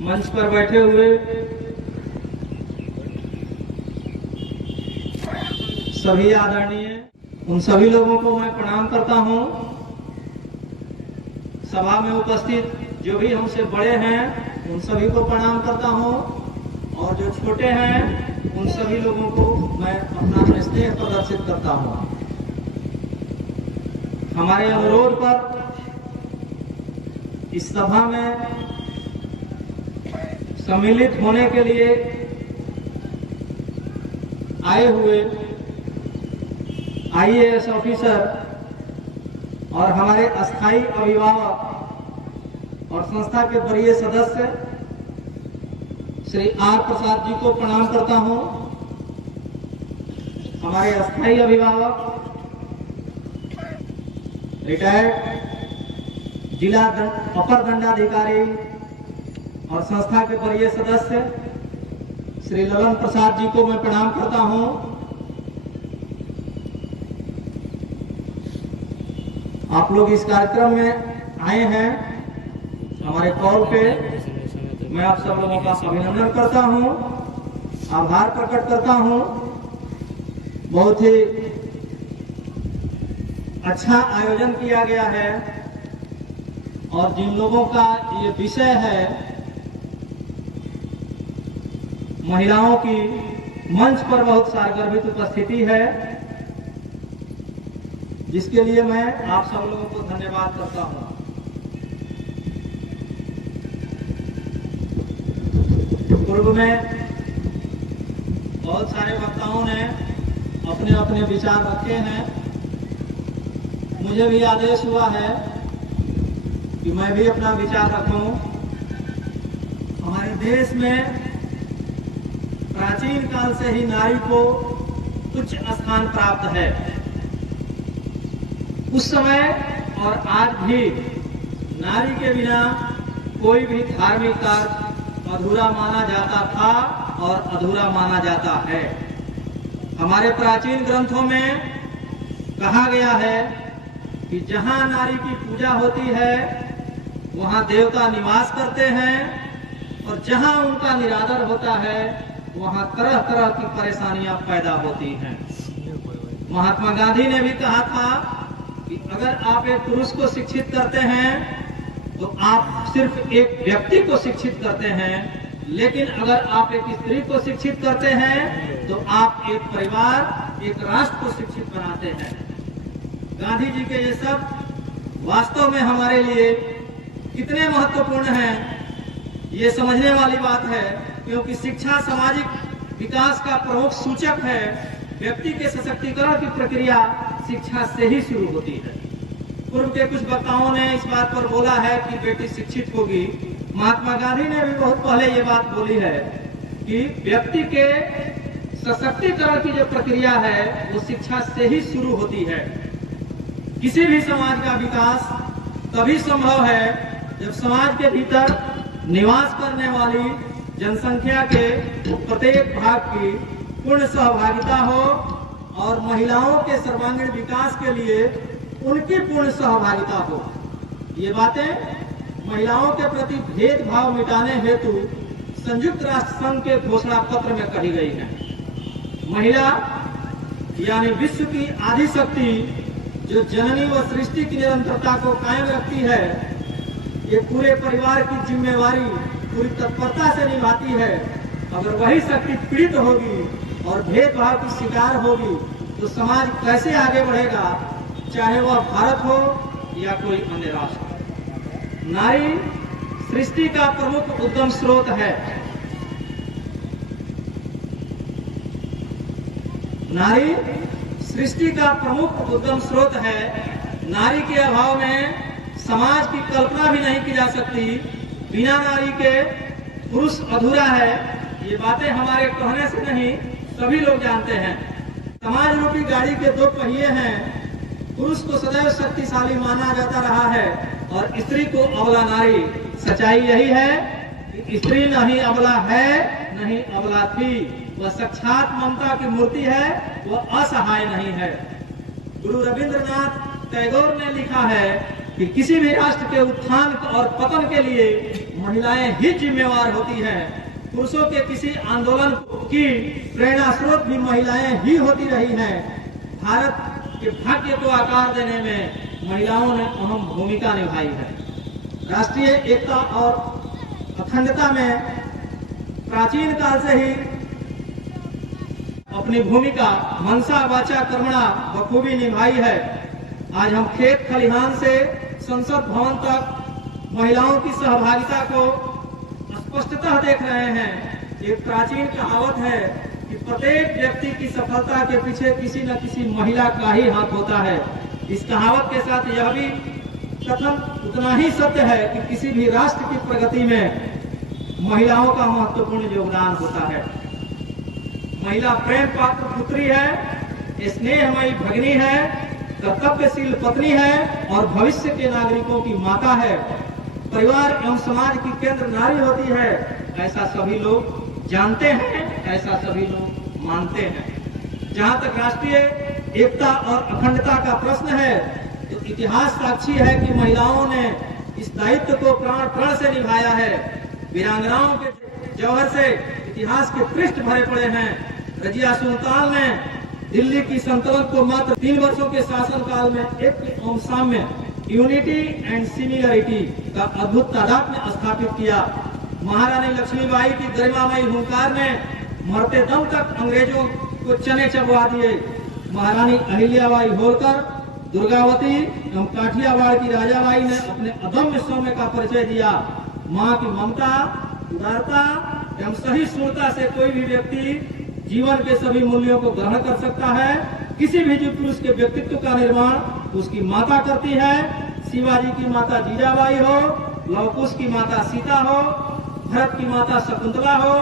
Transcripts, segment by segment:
मंच पर बैठे हुए सभी आदरणीय, उन सभी लोगों को मैं प्रणाम करता हूं। सभा में उपस्थित जो भी हमसे बड़े हैं उन सभी को प्रणाम करता हूं, और जो छोटे हैं उन सभी लोगों को मैं अपना स्नेह प्रदर्शित करता हूं। हमारे अनुरोध पर इस सभा में सम्मिलित होने के लिए आए हुए IAS ऑफिसर और हमारे अस्थायी अभिभावक और संस्था के वरीय सदस्य श्री R प्रसाद जी को प्रणाम करता हूं। हमारे अस्थायी अभिभावक रिटायर्ड जिला अपर दंडाधिकारी और संस्था के वरीय सदस्य श्री ललन प्रसाद जी को मैं प्रणाम करता हूं। आप लोग इस कार्यक्रम में आए हैं हमारे कॉल पे, मैं आप सब लोगों का अभिनंदन करता हूं, आभार प्रकट करता हूं। बहुत ही अच्छा आयोजन किया गया है, और जिन लोगों का ये विषय है महिलाओं की, मंच पर बहुत सारगर्भित उपस्थिति है, जिसके लिए मैं आप सब लोगों को धन्यवाद करता हूं। पूर्व में बहुत सारे वक्ताओं ने अपने अपने विचार रखे हैं। मुझे भी आदेश हुआ है कि मैं भी अपना विचार रखूं। हमारे देश में प्राचीन काल से ही नारी को उच्च स्थान प्राप्त है। उस समय और आज भी नारी के बिना कोई भी धार्मिक कार्य अधूरा माना जाता था और अधूरा माना जाता है। हमारे प्राचीन ग्रंथों में कहा गया है कि जहां नारी की पूजा होती है वहां देवता निवास करते हैं, और जहां उनका निरादर होता है वहां तरह तरह की परेशानियां पैदा होती हैं। महात्मा गांधी ने भी कहा था कि अगर आप एक पुरुष को शिक्षित करते हैं तो आप सिर्फ एक व्यक्ति को शिक्षित करते हैं, लेकिन अगर आप एक स्त्री को शिक्षित करते हैं तो आप एक परिवार, एक राष्ट्र को शिक्षित बनाते हैं। गांधी जी के ये सब वास्तव में हमारे लिए कितने महत्वपूर्ण हैं, ये समझने वाली बात है, क्योंकि शिक्षा सामाजिक विकास का प्रमुख सूचक है। व्यक्ति के सशक्तिकरण की प्रक्रिया शिक्षा से ही शुरू होती है। पूर्व के कुछ वक्ताओं ने इस बात पर बोला है कि बेटी शिक्षित होगी। महात्मा गांधी ने भी बहुत पहले ये बात बोली है कि व्यक्ति के सशक्तिकरण की जो प्रक्रिया है वो शिक्षा से ही शुरू होती है। किसी भी समाज का विकास तभी संभव है जब समाज के भीतर निवास करने वाली जनसंख्या के प्रत्येक भाग की पूर्ण सहभागिता हो, और महिलाओं के सर्वांगीण विकास के लिए उनकी पूर्ण सहभागिता हो। ये बातें महिलाओं के प्रति भेदभाव मिटाने हेतु संयुक्त राष्ट्र संघ के घोषणा पत्र में कही गई है। महिला यानी विश्व की आदि शक्ति जो जननी व सृष्टि की निरंतरता को कायम रखती है, ये पूरे परिवार की जिम्मेवारी पूरी तत्परता से निभाती है। अगर वही शक्ति पीड़ित होगी और भेदभाव की शिकार होगी तो समाज कैसे आगे बढ़ेगा, चाहे वह भारत हो या कोई अन्य राष्ट्र। नारी सृष्टि का प्रमुख उद्गम स्रोत है। नारी सृष्टि का प्रमुख उद्गम स्रोत है। नारी के अभाव में समाज की कल्पना भी नहीं की जा सकती। बिना नारी के पुरुष अधूरा है। ये बातें हमारे कहने से नहीं, सभी लोग जानते हैं। समाज रूपी गाड़ी के दो पहिए हैं। पुरुष को सदैव शक्तिशाली माना जाता रहा है और स्त्री को अबला नारी। सच्चाई यही है कि स्त्री नहीं अबला है, नहीं अबला थी। वह साक्षात ममता की मूर्ति है, वह असहाय नहीं है। गुरु रविंद्रनाथ टैगोर ने लिखा है कि किसी भी राष्ट्र के उत्थान और पतन के लिए महिलाएं ही जिम्मेवार होती हैं। पुरुषों के किसी आंदोलन की प्रेरणा स्रोत भी महिलाएं ही होती रही हैं। भारत के भाग्य को आकार देने में महिलाओं ने अहम भूमिका निभाई है। राष्ट्रीय एकता और अखंडता में प्राचीन काल से ही अपनी भूमिका मनसा वाचा कर्मणा बखूबी निभाई है। आज हम खेत खलिहान से संसद भवन तक महिलाओं की सहभागिता को स्पष्टतः देख रहे हैं। एक प्राचीन कहावत है कि प्रत्येक व्यक्ति की सफलता के पीछे किसी न किसी महिला का ही हाथ होता है। इस कहावत के साथ यह भी कथन उतना ही सत्य है कि किसी भी राष्ट्र की प्रगति में महिलाओं का महत्वपूर्ण योगदान होता है। महिला प्रेम पात्र पुत्री है, स्नेहमयी भगिनी है, कर्तव्यशील पत्नी है और भविष्य के नागरिकों की माता है। परिवार एवं समाज की केंद्र नारी होती है, ऐसा सभी लोग जानते हैं, ऐसा सभी लोग मानते हैं। जहां तक राष्ट्रीय एकता और अखंडता का प्रश्न है तो इतिहास साक्षी है कि महिलाओं ने इस दायित्व को प्राण प्राण से निभाया है। वीरांगनाओं के जौहर से इतिहास के पृष्ठ भरे पड़े हैं। रजिया सुल्तान ने दिल्ली की सल्तनत को मात्र 3 वर्षों के शासनकाल में एक एवं साम्य यूनिटी एंड सिमिलरिटी का अद्भुत तादात्म्य स्थापित किया। महारानी लक्ष्मीबाई की गरिमामयी हुंकार ने मरते दम तक अंग्रेजों को चने चबवा दिए। महारानी अहिल्याबाई होलकर, दुर्गावती एवं काठियावाड़ की राजाबाई ने अपने अदम्य सौम्य का परिचय दिया। माँ की ममता, उदारता एवं सहिष्णुता से कोई भी व्यक्ति जीवन के सभी मूल्यों को ग्रहण कर सकता है। किसी भी जीव पुरुष के व्यक्तित्व का निर्माण उसकी माता करती है। शिवाजी की माता जीजाबाई हो, लवकुश की माता सीता हो, भरत की माता शकुंतला हो,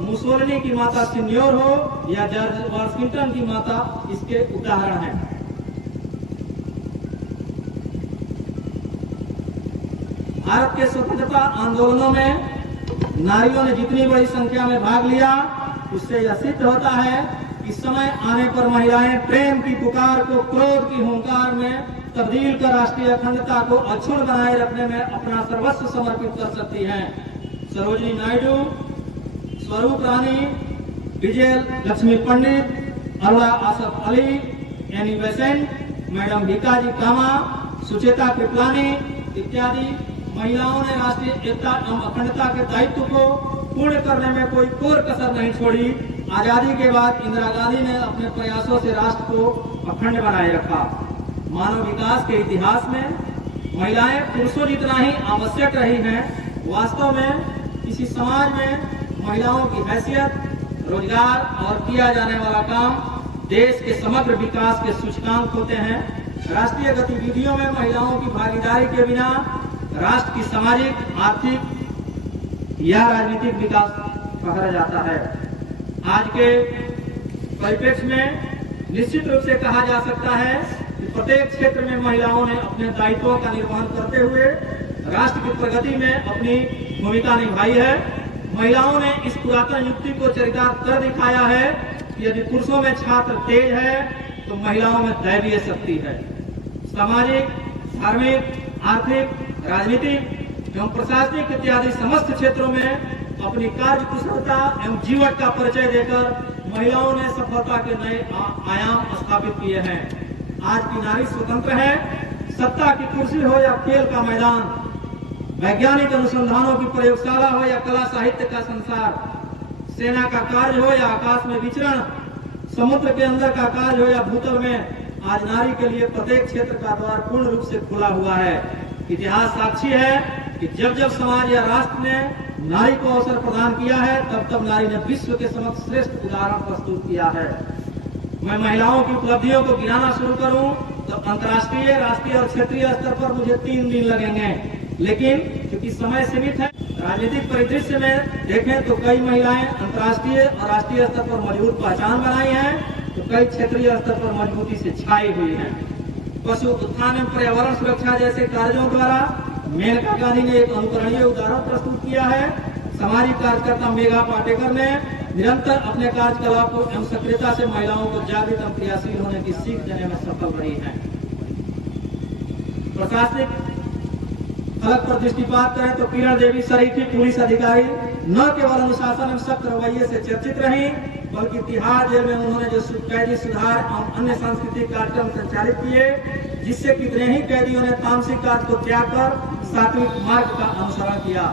मुसोलिनी की माता सिन्योर हो या जॉर्ज वाशिंगटन की माता इसके उदाहरण हैं। भारत के स्वतंत्रता आंदोलनों में नारियों ने जितनी बड़ी संख्या में भाग लिया, उससे यह सिद्ध होता है कि समय आने पर महिलाएं प्रेम की पुकार को क्रोध की हुंकार में तब्दील कर राष्ट्रीय अखंडता को अक्षुण्ण बनाए रखने में अपना सर्वस्व समर्पित कर सकती हैं। Sarojini Naidu, Swarup Rani, Vijaya Lakshmi Pandit, Aruna Asaf Ali, Annie Besant, madam Bhikaji Cama, Sucheta Kripalani इत्यादि महिलाओं ने राष्ट्रीय एकता एवं अखंडता के दायित्व को पूर्ण करने में कोई कोर कसर नहीं छोड़ी। आजादी के बाद इंदिरा गांधी ने अपने प्रयासों से राष्ट्र को अखंड बनाए रखा। मानव विकास के इतिहास में महिलाएं पुरुषों जितना ही आवश्यक रही हैं। वास्तव में किसी समाज में महिलाओं की हैसियत, रोजगार और किया जाने वाला काम देश के समग्र विकास के सूचकांक होते हैं। राष्ट्रीय गतिविधियों में महिलाओं की भागीदारी के बिना राष्ट्र की सामाजिक, आर्थिक या राजनीतिक विकास पकड़ा जाता है। आज के परिप्रेक्ष्य में निश्चित रूप से कहा जा सकता है कि प्रत्येक क्षेत्र में महिलाओं ने अपने दायित्वों का निर्वहन करते हुए राष्ट्र की प्रगति में अपनी भूमिका निभाई है। महिलाओं ने इस पुरातन युक्ति को चरितार्थ कर दिखाया है कि यदि पुरुषों में छात्र तेज है तो महिलाओं में दैवीय शक्ति है। सामाजिक, धार्मिक, आर्थिक, राजनीतिक एवं प्रशासनिक इत्यादि समस्त क्षेत्रों में अपनी कार्य कुशलता एवं जीवट का परिचय देकर महिलाओं ने सफलता के नए आयाम स्थापित किए हैं। आज की नारी स्वतंत्र है। सत्ता की कुर्सी हो या खेल का मैदान, वैज्ञानिक अनुसंधानों की प्रयोगशाला हो या कला साहित्य का संसार, सेना का कार्य हो या आकाश में विचरण, समुद्र के अंदर का कार्य हो या भूतल में, आज नारी के लिए प्रत्येक क्षेत्र का द्वार पूर्ण रूप से खुला हुआ है। इतिहास साक्षी है कि जब जब समाज या राष्ट्र ने नारी को अवसर प्रदान किया है, तब तब नारी ने विश्व के समक्ष श्रेष्ठ उदाहरण प्रस्तुत किया है। मैं महिलाओं की उपलब्धियों को गिनाना शुरू करूं तो अंतर्राष्ट्रीय, राष्ट्रीय और क्षेत्रीय स्तर पर मुझे 3 दिन लगेंगे, लेकिन क्योंकि समय सीमित है, राजनीतिक परिदृश्य में देखें तो कई महिलाएं अंतर्राष्ट्रीय और राष्ट्रीय स्तर पर मजबूत पहचान बनाई हैं, तो कई क्षेत्रीय स्तर पर मजबूती से छाई हुई हैं। पशु उत्थान एवं पर्यावरण सुरक्षा जैसे कार्यों द्वारा मेनका गांधी ने एक अनुकरणीय उदाहरण प्रस्तुत किया है। सामाजिक कार्यकर्ता मेघा पाटेकर ने निरंतर अपने कार्यकलापों एवं सक्रियता से महिलाओं को जागृत एवं क्रियाशील होने की सीख देने में सफल रही है। प्रशासनिक फलक पर दृष्टिपात करें तो किरण देवी सरीफी पुलिस अधिकारी न केवल अनुशासन एवं सख्त रवैये से चर्चित रही, बल्कि तिहाड़ जेल में उन्होंने जो कैदी सुधार और अन्य सांस्कृतिक कार्यक्रम संचालित किए, जिससे कितने ही कैदियों ने तामसिक कार्य को त्याग कर सात्विक मार्ग का अनुसरण किया।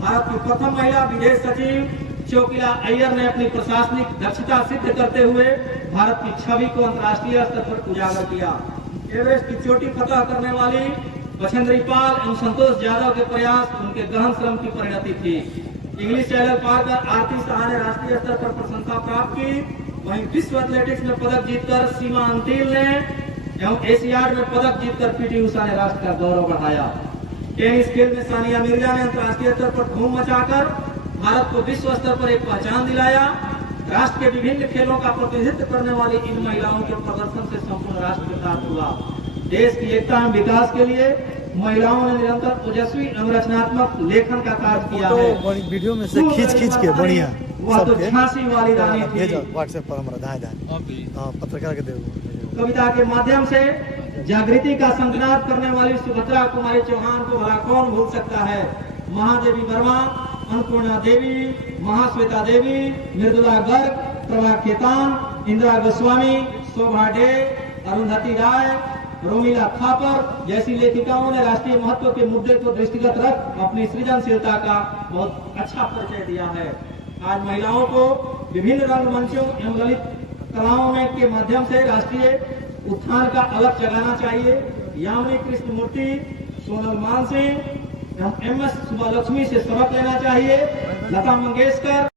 भारत की प्रथम महिला विदेश सचिव चोकिला अय्यर ने अपनी प्रशासनिक दक्षता सिद्ध करते हुए भारत की छवि को अंतर्राष्ट्रीय स्तर पर उजागर किया। एवरेस्ट की चोटी फतह करने वाली बछेंद्री पाल एवं संतोष यादव के प्रयास उनके गहन श्रम की परिणति थी। इंग्लिश चैनल पार कर आरती शाह ने राष्ट्रीय स्तर पर प्रशंसा प्राप्त की। वहीं विश्व एथलेटिक्स में पदक जीतकर सीमा अंतिल ने एवं एशियाड में पदक जीतकर पीटी उषा ने राष्ट्र का गौरव बढ़ाया। टेनिस खेल में सानिया मिर्जा ने अंतर्राष्ट्रीय स्तर पर धूम मचाकर भारत को विश्व स्तर पर एक पहचान दिलाया। राष्ट्र के विभिन्न खेलों का प्रतिनिधित्व करने वाली इन महिलाओं के प्रदर्शन से संपूर्ण राष्ट्र कृतार्थ हुआ। देश की एकता एवं विकास के लिए महिलाओं ने निरंतर ओजस्वी एवं रचनात्मक लेखन का कार्य किया है। वीडियो में से खींच के बढ़िया वह तो झांसी वाली रानी थी। व्हाट्सएप पर हमारा दाएं पत्रकार के देव कविता के माध्यम से जागृति का संकनाद करने वाली सुभद्रा कुमारी चौहान को भला कौन भूल सकता है। महादेवी वर्मा, अन्नपूर्णा देवी, महाश्वेता देवी, मृदुला गर्ग, प्रभा खेतान, इंदिरा गोस्वामी, शोभा डे, अरुंधति राय, रोमिला थापर जैसी लेखिकाओं ने राष्ट्रीय महत्व के मुद्दे को दृष्टिगत रख अपनी सृजनशीलता का बहुत अच्छा परिचय दिया है। आज महिलाओं को विभिन्न रंगमंचों एवं ललित कलाओं में के माध्यम से राष्ट्रीय उत्थान का अलग जगाना चाहिए। यामिनी कृष्णमूर्ति, सोनल मानसिंह एवं MS सुब्बालक्ष्मी से सबक लेना चाहिए। लता मंगेशकर